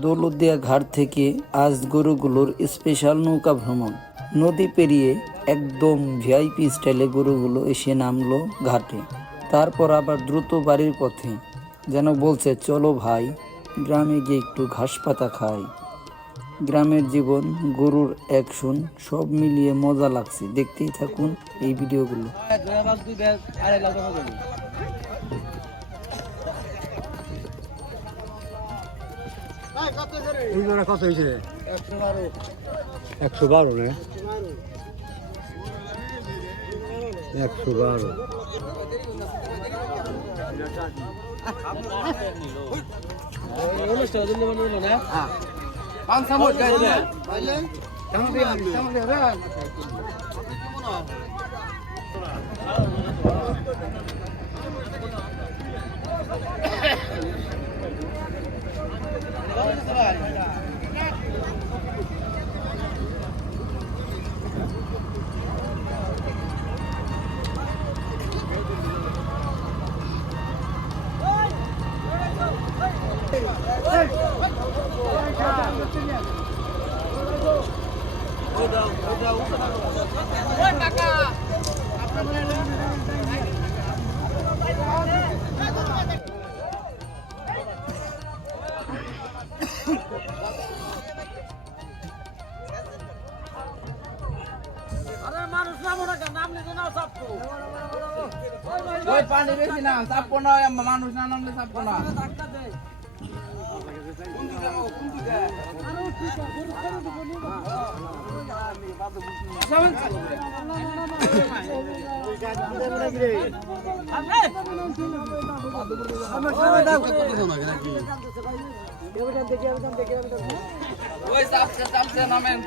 দৌলতদিয়া ঘাট থেকে আজ গরুগুলোর স্পেশাল নৌকা ভ্রমণ। নদী পেরিয়ে একদম ভিআইপি স্টাইলে গরুগুলো এসে নামলো ঘাটে। তারপর আবার দ্রুত বাড়ির পথে, যেন বলছে চলো ভাই, গ্রামে গিয়ে একটু ঘাস পাতা খাই। গ্রামের জীবন, গরুর অ্যাকশন সব মিলিয়ে মজা লাগছে। দেখতেই থাকুন এই ভিডিওগুলো। কত হয়েছে? 112 না? 112। পানি বেশি না, চাপবো না, মানুষ না নামলে চাপবো না। ওই চাপছে চাপছে নামেন।